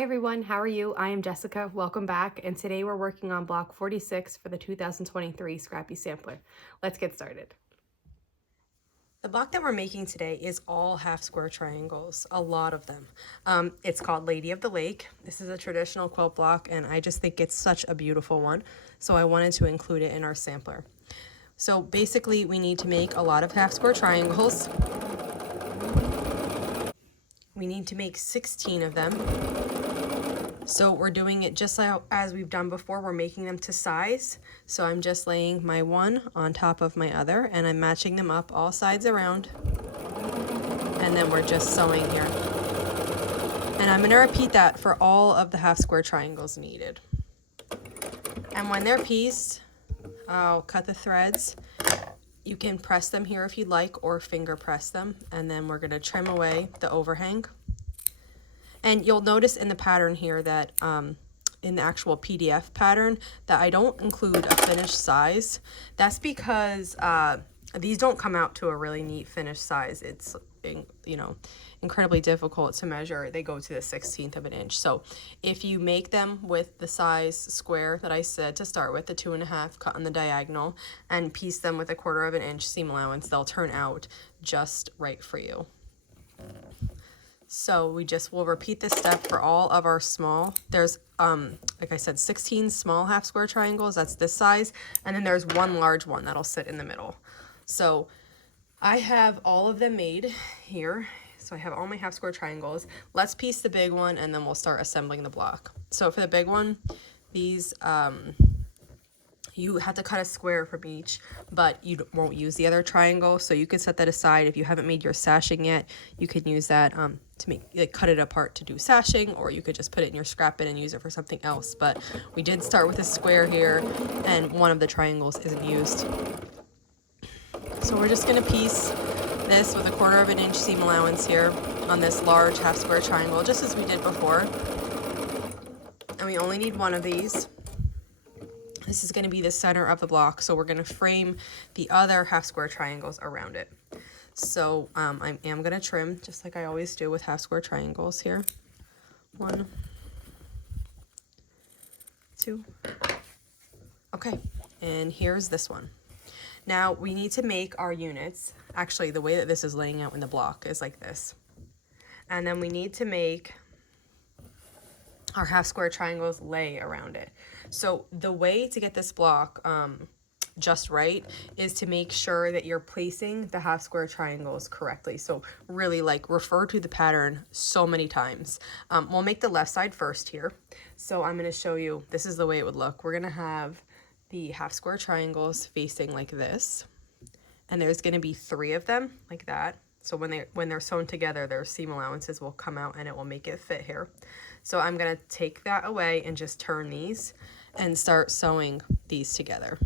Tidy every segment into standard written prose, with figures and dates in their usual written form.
Hi everyone, how are you? I am Jessica, welcome back, and today we're working on block 46 for the 2023 Scrappy Sampler. Let's get started. The block that we're making today is all half square triangles, a lot of them. It's called Lady of the Lake. This is a traditional quilt block and I just think it's such a beautiful one, so I wanted to include it in our sampler. So basically we need to make a lot of half square triangles. We need to make 16 of them. So we're doing it just like as we've done before. We're making them to size. So I'm just laying my one on top of my other and I'm matching them up all sides around. And then we're just sewing here. And I'm going to repeat that for all of the half square triangles needed. And when they're pieced, I'll cut the threads. You can press them here if you'd like or finger press them. And then we're going to trim away the overhang. And you'll notice in the pattern here that in the actual PDF pattern that I don't include a finished size. That's because these don't come out to a really neat finished size. It's, you know, incredibly difficult to measure. They go to the 16th of an inch. So if you make them with the size square that I said to start with, the 2.5 cut on the diagonal, and piece them with a 1/4 of an inch seam allowance, they'll turn out just right for you. So we just will repeat this step for all of our small. There's, like I said, 16 small half square triangles. That's this size. And then there's one large one that'll sit in the middle. So I have all of them made here. So I have all my half square triangles. Let's piece the big one and then we'll start assembling the block. So for the big one, these, you have to cut a square from each, but you won't use the other triangle. So you could set that aside. If you haven't made your sashing yet, you could use that to make, like, cut it apart to do sashing, or you could just put it in your scrap bin and use it for something else. But we did start with a square here and one of the triangles isn't used. So we're just gonna piece this with a 1/4 of an inch seam allowance here on this large half square triangle, just as we did before. And we only need one of these. This is going to be the center of the block, so we're going to frame the other half square triangles around it. So I am going to trim, just like I always do with half square triangles here. 1, 2. Okay, and here's this one. Now we need to make our units. Actually, the way that this is laying out in the block is like this. And then we need to make our half square triangles lay around it. So the way to get this block just right is to make sure that you're placing the half square triangles correctly. So really, like, refer to the pattern so many times. We'll make the left side first here. So I'm going to show you, this is the way it would look. We're going to have the half square triangles facing like this, and there's going to be 3 of them like that. So when they're sewn together, their seam allowances will come out and it will make it fit here. So I'm going to take that away and just turn these and start sewing these together.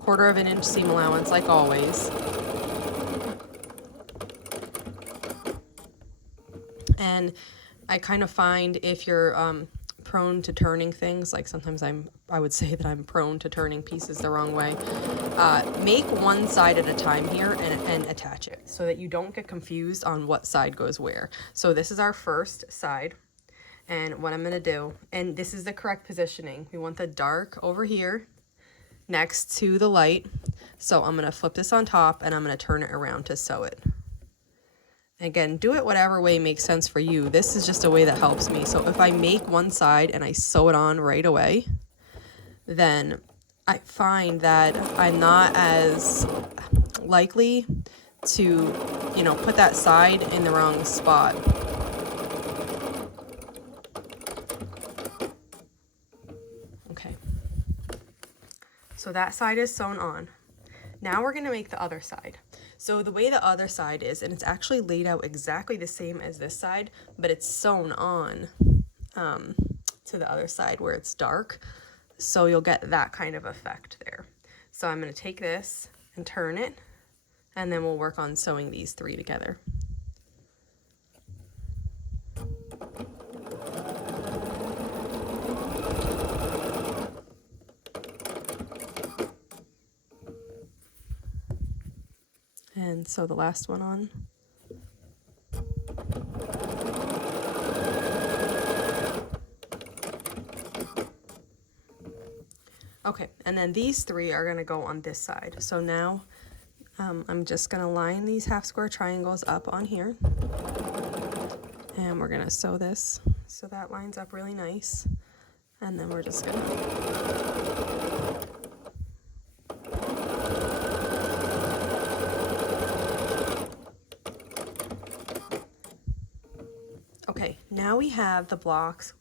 1/4 of an inch seam allowance, like always. And I kind of find if you're prone to turning things, like sometimes I would say that I'm prone to turning pieces the wrong way, make one side at a time here and attach it so that you don't get confused on what side goes where. So this is our first side, and what I'm going to do, and this is the correct positioning, we want the dark over here next to the light. So I'm going to flip this on top and I'm going to turn it around to sew it. Again, do it whatever way makes sense for you. This is just a way that helps me. So if I make one side and I sew it on right away, then I find that I'm not as likely to, you know, put that side in the wrong spot. Okay. So that side is sewn on. Now we're going to make the other side. So the way the other side is, and it's actually laid out exactly the same as this side, but it's sewn on to the other side where it's dark. So you'll get that kind of effect there. So I'm going to take this and turn it, and then we'll work on sewing these 3 together. And sew the last one on. Okay, and then these three are gonna go on this side. So now I'm just gonna line these half square triangles up on here. And we're gonna sew this so that lines up really nice. And then we're just gonna okay, now we have the block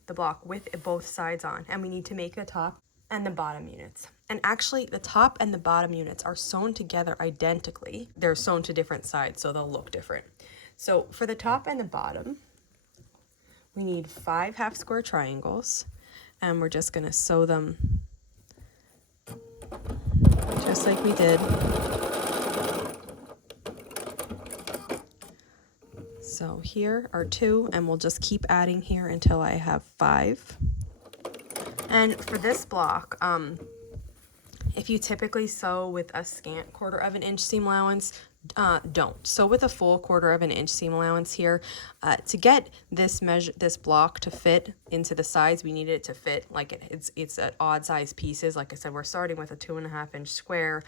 with both sides on, and we need to make the top and the bottom units. And actually the top and the bottom units are sewn together identically. They're sewn to different sides, so they'll look different. So for the top and the bottom, we need 5 half square triangles, and we're just gonna sew them just like we did. So here are 2, and we'll just keep adding here until I have 5. And for this block, if you typically sew with a scant 1/4 inch seam allowance, don't sew with a full 1/4 inch seam allowance here. To get this block to fit into the sides, we need it to fit like it's at odd size pieces. Like I said, we're starting with a 2.5 inch square.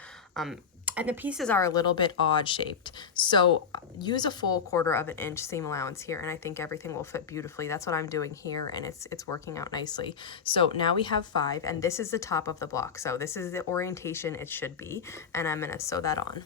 And the pieces are a little bit odd shaped. So use a full 1/4 inch seam allowance here, and I think everything will fit beautifully. That's what I'm doing here, and it's working out nicely. So now we have 5, and this is the top of the block. So this is the orientation it should be, and I'm gonna sew that on.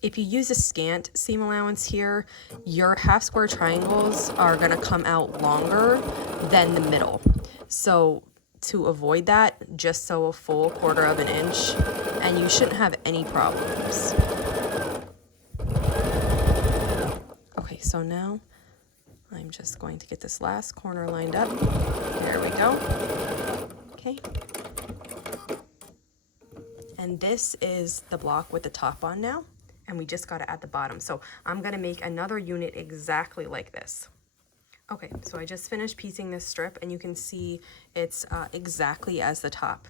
If you use a scant seam allowance here, your half square triangles are gonna come out longer than the middle. So to avoid that, just sew a full 1/4 inch, and you shouldn't have any problems. Okay, so now I'm just going to get this last corner lined up. There we go. Okay. And this is the block with the top on now, and we just got to add the bottom. So I'm gonna make another unit exactly like this. Okay, so I just finished piecing this strip, and you can see it's exactly as the top.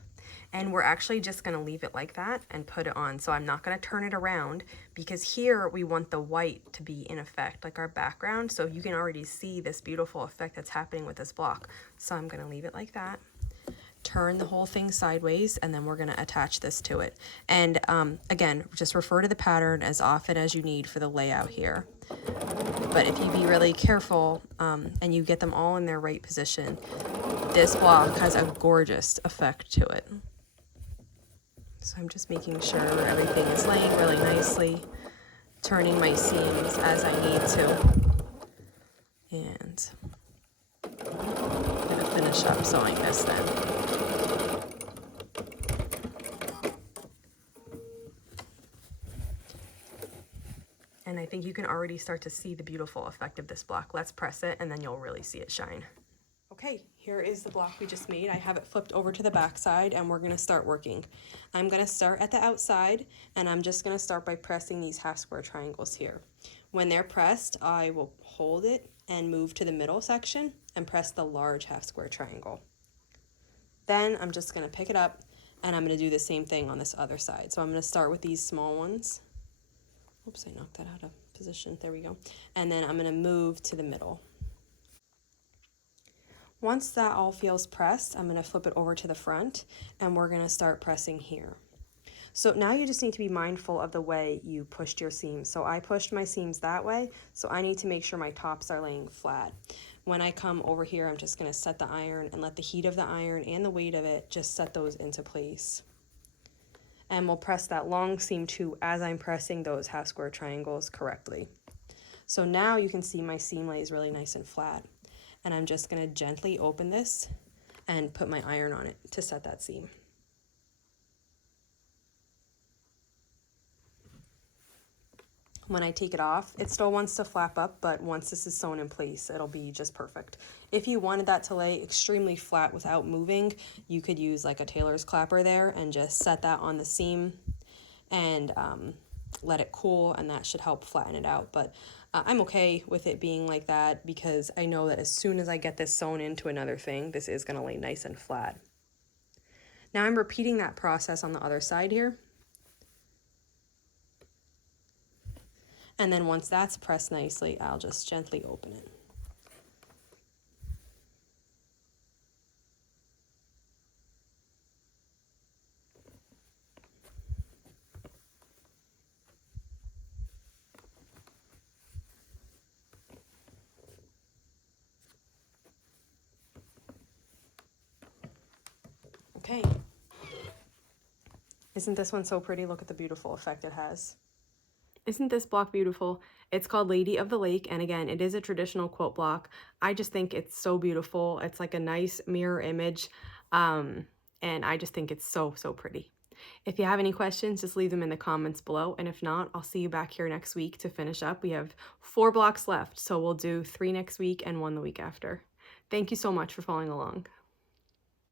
And we're actually just gonna leave it like that and put it on. So I'm not gonna turn it around, because here we want the white to be in effect, like our background. So you can already see this beautiful effect that's happening with this block. So I'm gonna leave it like that. Turn the whole thing sideways, and then we're gonna attach this to it. And again, just refer to the pattern as often as you need for the layout here. But if you be really careful and you get them all in their right position, this block has a gorgeous effect to it. So I'm just making sure everything is laying really nicely, turning my seams as I need to. And I'm gonna finish up sewing this then. And I think you can already start to see the beautiful effect of this block. Let's press it, and then you'll really see it shine. Okay, here is the block we just made. I have it flipped over to the back side, and we're gonna start working. I'm gonna start at the outside, and I'm just gonna start by pressing these half square triangles here. When they're pressed, I will hold it and move to the middle section and press the large half square triangle. Then I'm just gonna pick it up, and I'm gonna do the same thing on this other side. So I'm gonna start with these small ones. Oops, I knocked that out of position. There we go. And then I'm gonna move to the middle. Once that all feels pressed, I'm gonna flip it over to the front, and we're gonna start pressing here. So now you just need to be mindful of the way you pushed your seams. So I pushed my seams that way, so I need to make sure my tops are laying flat. When I come over here, I'm just gonna set the iron and let the heat of the iron and the weight of it just set those into place. And we'll press that long seam too as I'm pressing those half square triangles correctly. So now you can see my seam lays really nice and flat. And I'm just gonna gently open this and put my iron on it to set that seam. When I take it off, it still wants to flap up, but once this is sewn in place, it'll be just perfect. If you wanted that to lay extremely flat without moving, you could use like a tailor's clapper there and just set that on the seam and let it cool, and that should help flatten it out. But I'm okay with it being like that, because I know that as soon as I get this sewn into another thing, this is gonna lay nice and flat. Now I'm repeating that process on the other side here. And then once that's pressed nicely, I'll just gently open it. Okay, Okay. Isn't this one so pretty? Look at the beautiful effect it has. Isn't this block beautiful? It's called Lady of the Lake, and again, it is a traditional quilt block. I just think it's so beautiful. It's like a nice mirror image, and I just think it's so, so pretty. If you have any questions, just leave them in the comments below, and if not, I'll see you back here next week to finish up. We have 4 blocks left, so we'll do 3 next week and 1 the week after. Thank you so much for following along.